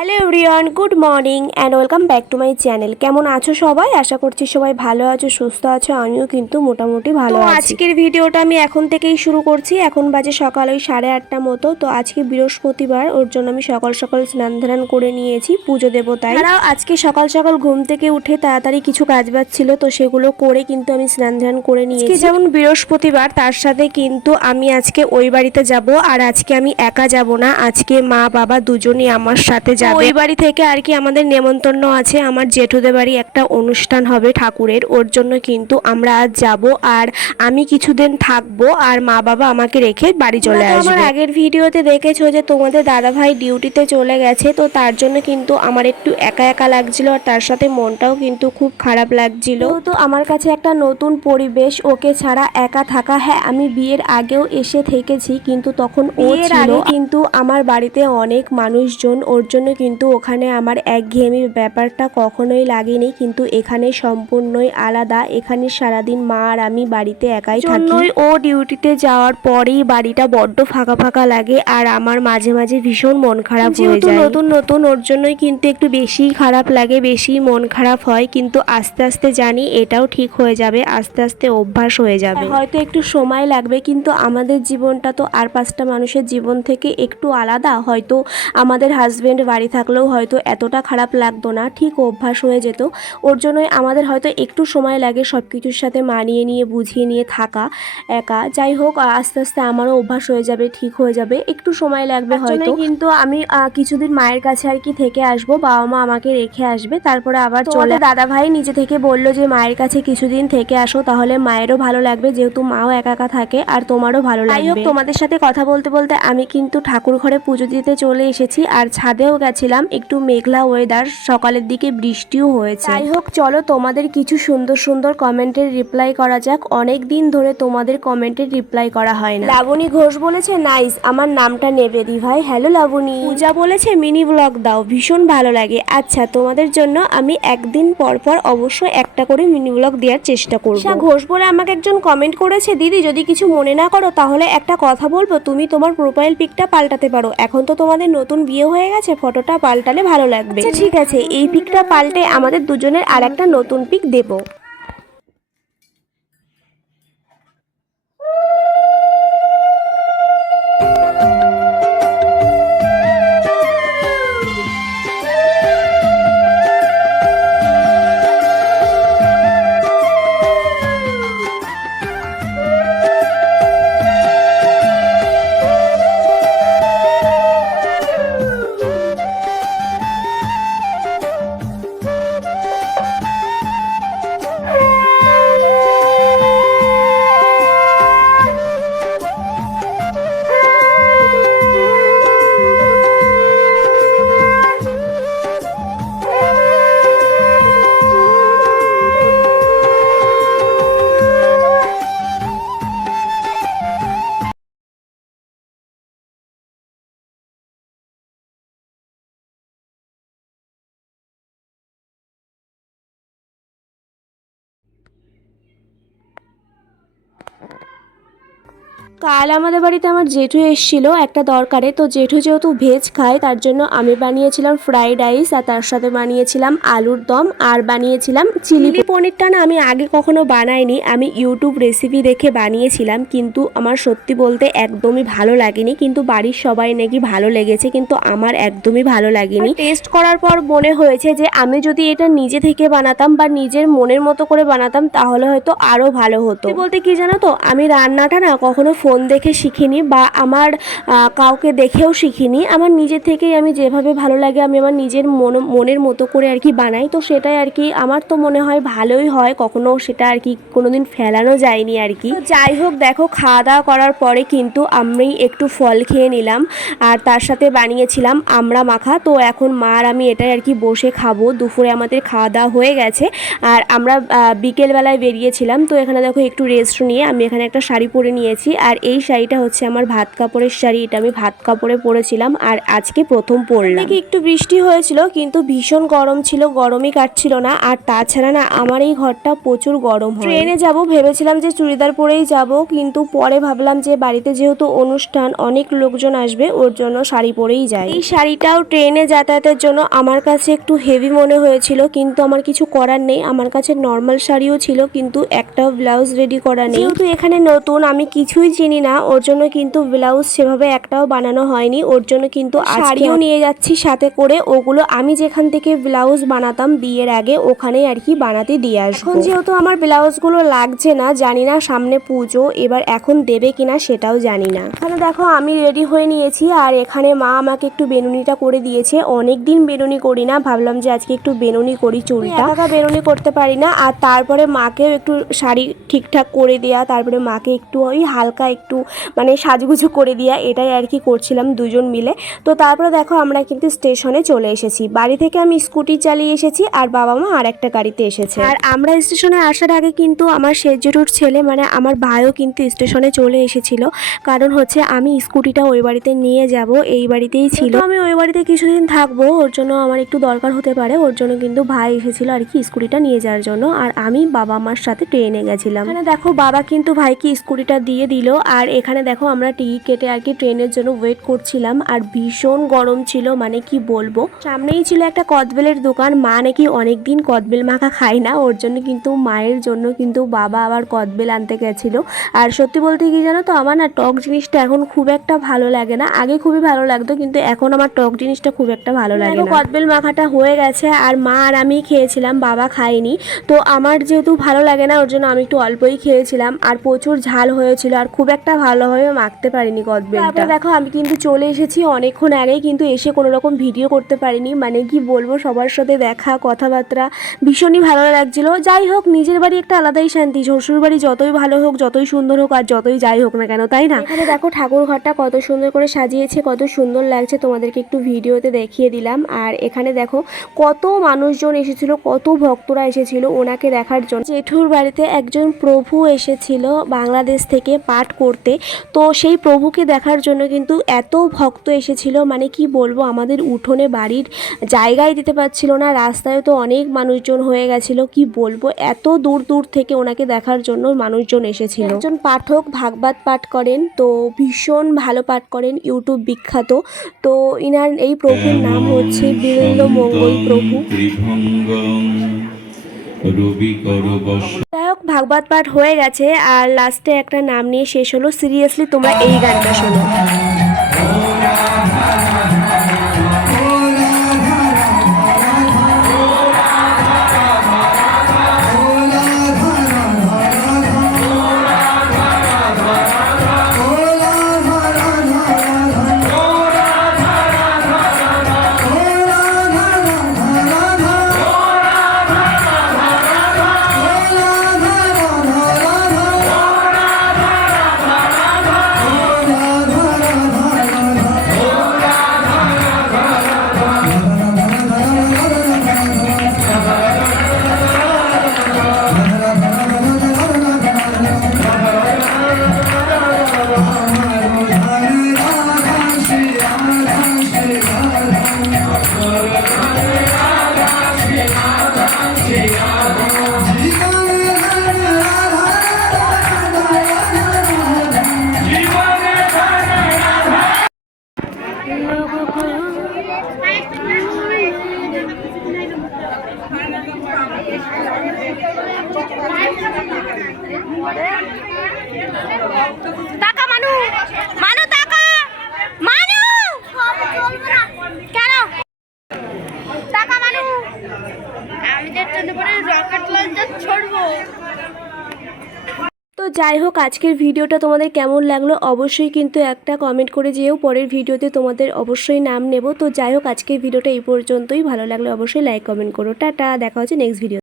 Hello everyone good morning and welcome back to my channel কেমন আছো সবাই? আশা করছি সবাই ভালো আছো সুস্থ আছো আমিও কিন্তু মোটামুটি ভালো আছি। আজকের ভিডিওটা আমি এখন থেকেই শুরু করছি। এখন বাজে সকাল ওই সাড়ে আটটা মতো তো আজকে বৃহস্পতিবার ওর জন্য আমি সকাল সকাল স্নান ধান করে নিয়েছি পুজো দেবো তাই। তারাও আজকে সকাল সকাল ঘুম থেকে উঠে তাড়াতাড়ি কিছু কাজ বাজ ছিল তো সেগুলো করে কিন্তু আমি স্নান ধান করে নিয়েছি। যেমন বৃহস্পতিবার তার সাথে কিন্তু আমি আজকে ওই বাড়িতে যাব আর আজকে আমি একা যাব না। আজকে মা বাবা দুজনই আমার সাথে যাবে। ওই বাড়ি থেকে আর কি আমাদের নেমন্তন্ন আছে আমার জেঠুদের বাড়ি একটা অনুষ্ঠান হবে ঠাকুরের ওর জন্য কিন্তু আমরা আজ যাব আর আমি কিছুদিন থাকব আর মা বাবা আমাকে রেখে বাড়ি চলে আসবে আমার আগের ভিডিওতে দেখেছ যে তোমাদের দাদা ভাই ডিউটিতে চলে গেছে তো তার জন্য কিন্তু আমার একটু একা একা লাগছিল আর তার সাথে মনটাও কিন্তু খুব খারাপ লাগছিল। তো আমার কাছে একটা নতুন পরিবেশ ওকে ছাড়া একা থাকা হ্যাঁ আমি বিয়ের আগেও এসে থেকেছি কিন্তু তখন ও ছিল কিন্তু আমার বাড়িতে অনেক মানুষজন ওর জন্য কিন্তু ওখানে আমার একঘেয়েমি ব্যাপারটা কখনোই লাগেনি কিন্তু এখানে সম্পূর্ণই আলাদা। এখানে সারাদিন মা আর আমি বাড়িতে একাই থাকি। ও ডিউটিতে যাওয়ার পরেই বাড়িটা বড্ড ফাঁকা ফাঁকা লাগে আর আমার মাঝে মাঝে ভীষণ মন খারাপ হয়ে যায়। নতুন নতুন ওর জন্যই কিন্তু একটু বেশি খারাপ লাগে বেশি মন খারাপ হয় কিন্তু আস্তে আস্তে জানি এটাও ঠিক হয়ে যাবে আস্তে আস্তে অভ্যাস হয়ে যাবে। হয়তো একটু সময় লাগবে কিন্তু আমাদের জীবনটা তো আর পাঁচটা মানুষের জীবন থেকে একটু আলাদা। হয়তো আমাদের হাজবেন্ড বাড়ি থাকলেও হয়তো এতটা খারাপ লাগতো না ঠিক অভ্যাস হয়ে যেত। ওর জন্যই আমাদের হয়তো একটু সময় লাগে সব কিছুর সাথে মানিয়ে নিয়ে বুঝিয়ে নিয়ে থাকা একা। যাই হোক আস্তে আস্তে আমারও অভ্যাস হয়ে যাবে ঠিক হয়ে যাবে। একটু সময় লাগবে হয়তো। কিন্তু আমি কিছুদিন মায়ের কাছে আর কি থেকে আসব বাবা মা আমাকে রেখে আসবে। তারপরে আবার চলে দাদা ভাই নিজে থেকে বলল যে মায়ের কাছে কিছুদিন থেকে আসো তাহলে মায়েরও ভালো লাগবে যেহেতু মাও একা একা থাকে আর তোমারও ভালো লাগবে হোক তোমাদের সাথে কথা বলতে বলতে আমি কিন্তু ঠাকুর ঘরে পুজো দিতে চলে এসেছি আর ছাদেও গেছিলাম একটু মেঘলা ওয়েদার সকালের দিকে বৃষ্টিও হয়েছে। যাই হোক চলো তোমাদের কিছু সুন্দর সুন্দর কমেন্টের রিপ্লাই করা যাক। অনেক দিন ধরে তোমাদের কমেন্টের রিপ্লাই করা হয় না। লাবণী ঘোষ বলেছে নাইস আমার নামটা নেবে দি ভাই। হ্যালো লাবণী। পূজা বলেছে মিনি ব্লগ দাও ভীষণ ভালো লাগে। আচ্ছা তোমাদের জন্য আমি একদিন পর পর অবশ্যই একটা করে মিনি ব্লগ দেওয়ার চেষ্টা করব। ঘোষ বলে আমাকে একজন কমেন্ট করেছে দিদি যদি কিছু মনে না করো তাহলে একটা কথা বলব। তুমি তোমার প্রোফাইল পিকটা পাল্টাতে পারো। এখন তো তোমাদের নতুন বিয়ে হয়ে গেছে ফটোটা পাল্টালে ভালো লাগবে। আচ্ছা ঠিক আছে। এই পিকটা পাল্টে আমাদের দুজনের আর একটা নতুন পিক দেবো। কাল আমাদের বাড়িতে আমার জেঠু এসেছিল একটা দরকারে। তো জেঠু যেহেতু ভেজ খায় তার জন্য আমি বানিয়েছিলাম ফ্রাইড রাইস আর তার সাথে বানিয়েছিলাম আলুর দম আর বানিয়েছিলাম চিলি পনিরটা না আমি আগে কখনো বানাইনি। আমি ইউটিউব রেসিপি দেখে বানিয়েছিলাম কিন্তু আমার সত্যি বলতে একদমই ভালো লাগেনি। কিন্তু বাড়ির সবাই নাকি ভালো লেগেছে কিন্তু আমার একদমই ভালো লাগেনি। টেস্ট করার পর মনে হয়েছে যে আমি যদি এটা নিজে থেকে বানাতাম বা নিজের মনের মতো করে বানাতাম তাহলে হয়তো আরও ভালো হতো। বলতে কি জানো তো আমি রান্নাটা না কখনো ফোন দেখে শিখিনি বা আমার কাউকে দেখেও শিখিনি। আমার নিজে থেকেই আমি যেভাবে ভালো লাগে, আমি আমার নিজের মন, মনের মতো করে আর কি বানাই। তো সেটাই আর কি আমার তো মনে হয় ভালোই হয়। কখনো সেটা আর কি কোনোদিন ফেলানো যায়নি আর কি। যাই হোক, দেখো খাওয়া দাওয়া করার পরে কিন্তু আমি একটু ফল খেয়ে নিলাম। আর তার সাথে বানিয়েছিলাম আমরা মাখা। তো এখন মার আমি এটাই আর কি বসে খাব। দুপুরে আমাদের খাওয়া দাওয়া হয়ে গেছে। আর আমরা বিকেলবেলায় বেরিয়েছিলাম। তো এখানে দেখো একটু রেস্ট নিয়ে আমি এখানে একটা শাড়ি পরে নিয়েছি। আর এই শাড়িটা হচ্ছে আমার ভাত কাপড়ের শাড়ি এটা আমি ভাত কাপড়ে পরেছিলাম আর আজকে প্রথম পরলাম। একটু বৃষ্টি হয়েছিল কিন্তু ভীষণ গরম ছিল গরমই কাটছিল না আর তাছাড়া না আমার এই ঘরটা প্রচুর গরম ট্রেনে যাব ভেবেছিলাম যে চুড়িদার পরেই যাব কিন্তু পরে ভাবলাম যে বাড়িতে যেহেতু অনুষ্ঠান অনেক লোকজন আসবে ওর জন্য শাড়ি পরেই যাই। এই শাড়িটাও ট্রেনে যাতায়াতের জন্য আমার কাছে একটু হেভি মনে হয়েছিল কিন্তু আমার কিছু করার নেই। আমার কাছে নর্মাল শাড়িও ছিল কিন্তু একটাও ব্লাউজ রেডি করা নেই। যেহেতু এখানে নতুন আমি কিছুই চিনি না ওর জন্য কিন্তু ব্লাউজ সেভাবে একটাও বানানো হয়নি। ওর জন্য কিন্তু শাড়িও নিয়ে যাচ্ছি সাথে করে ওগুলো আমি যেখান থেকে ব্লাউজ বানাতাম বিয়ের আগে ওখানেই আর কি বানাতে দিয়ে আসব। এখন যেহেতু আমার ব্লাউজগুলো লাগছে না জানি না সামনে পুজো এবার এখন দেবে কিনা সেটাও জানি না। এখানে দেখো আমি রেডি হয়ে নিয়েছি আর এখানে মা আমাকে একটু বেনুনিটা করে দিয়েছে। অনেক দিন বেনুনি করি না ভাবলাম যে আজকে একটু বেনুনি করি চুলটা। একা বেনুনি করতে পারি না আর তারপরে মাকেও একটু শাড়ি ঠিকঠাক করে দেয়া তারপরে মাকে একটু ওই হালকা একটু মানে সাজগুজু করে দেওয়া এটাই আর কি করছিলাম দুজন মিলে। তো তারপরে দেখো আমরা কিন্তু স্টেশনে চলে এসেছি। বাড়ি থেকে আমি স্কুটি চালিয়ে এসেছি আর বাবা মা আর একটা গাড়িতে এসেছে। আর আমরা স্টেশনে আসার আগে কিন্তু আমার সেজেরুর ছেলে মানে আমার ভাইও কিন্তু স্টেশনে চলে এসেছিল। কারণ হচ্ছে আমি স্কুটিটা ওই বাড়িতে নিয়ে যাব এই বাড়িতেই ছিল। আমি ওই বাড়িতে কিছুদিন থাকব ওর জন্য আমার একটু দরকার হতে পারে। ওর জন্য কিন্তু ভাই এসেছিল আর কি স্কুটিটা নিয়ে যাওয়ার জন্য। আর আমি বাবা মার সাথে ট্রেনে গেছিলাম। এখানে দেখো বাবা কিন্তু ভাইকে স্কুটিটা দিয়ে দিল। আর এখানে দেখো আমরা টিকিট কেটে আর কি ট্রেনের জন্য ওয়েট করছিলাম আর ভীষণ গরম ছিল মানে কি বলব? সামনেই ছিল একটা কদবেলের দোকান মা নাকি অনেকদিন কদবেল মাখা খায় না ওর জন্য কিন্তু মায়ের জন্য কিন্তু বাবা আবার কদবেল আনতে গেছিল। আর সত্যি বলতে কি জানো তো আমার না টক জিনিসটা এখন খুব একটা ভালো লাগে না। আগে খুবই ভালো লাগতো কিন্তু এখন আমার টক জিনিসটা খুব একটা ভালো লাগে না। কদবেল মাখাটা হয়ে গেছে আর মা আর আমি খেয়েছিলাম বাবা খায়নি। তো আমার যেহেতু ভালো লাগে না ওর জন্য আমি একটু অল্পই খেয়েছিলাম আর প্রচুর ঝাল হয়েছিল আর খুব একটা ভালোভাবে মাখতে পারিনি কদবেলটা তারপর দেখো আমি কিন্তু চলে এসেছি অনেকক্ষণ আগেই কিন্তু এসে কোনো রকম ভিডিও করতে পারিনি। মানে কি বলব সবার সাথে দেখা কথাবার্তা ভীষণই ভালো লাগছিল। যাই হোক নিজের বাড়ি একটা আলাদাই শান্তি। শ্বশুর বাড়ি যতই ভালো হোক যতই সুন্দর হোক আর যতই যাই হোক না কেন তাই না? এখানে দেখো ঠাকুর ঘরটা কত সুন্দর করে সাজিয়েছে কত সুন্দর লাগছে। তোমাদেরকে একটু ভিডিওতে দেখিয়ে দিলাম। আর এখানে দেখো কত মানুষজন এসেছিল কত ভক্তরা এসেছিল ওনাকে দেখার জন্য। জেঠুর বাড়িতে একজন প্রভু এসেছিল বাংলাদেশ থেকে পাঠ করতে। তো সেই প্রভুকে দেখার জন্য কিন্তু এত ভক্ত এসেছিল মানে কি বলব আমাদের উঠোনে বাড়ির জায়গায় দিতে পারছিল না রাস্তায় তো অনেক মানুষজন হয়ে গেছিল কি বলব এত দূর দূর থেকে ওনাকে দেখার জন্য মানুষজন এসেছিল। একজন পাঠক ভাগবত পাঠ করেন তো ভীষণ ভালো পাঠ করেন ইউটিউব বিখ্যাত তো ইনার এই প্রভুর নাম হচ্ছে বীরেন্দ্র মঙ্গল প্রভু। রবি কর ভাগবত পাঠ হয়ে গেছে, আর লাস্টে একটা নাম নিয়ে শেষ হলো সিরিয়াসলি তোমরা এই গানটা শোনো। আমি যে জন্য পরে রকেট লঞ্চার তো যাই হোক, আজকের ভিডিওটা তোমাদের কেমন লাগল অবশ্যই কিন্তু একটা কমেন্ট করে যেও, পরের ভিডিওতে তোমাদের অবশ্যই নাম নেব। তো যাই হোক, আজকের ভিডিওটা এই পর্যন্তই। ভালো লাগলে অবশ্যই লাইক কমেন্ট করো। টাটা, দেখা হচ্ছে নেক্সট ভিডিও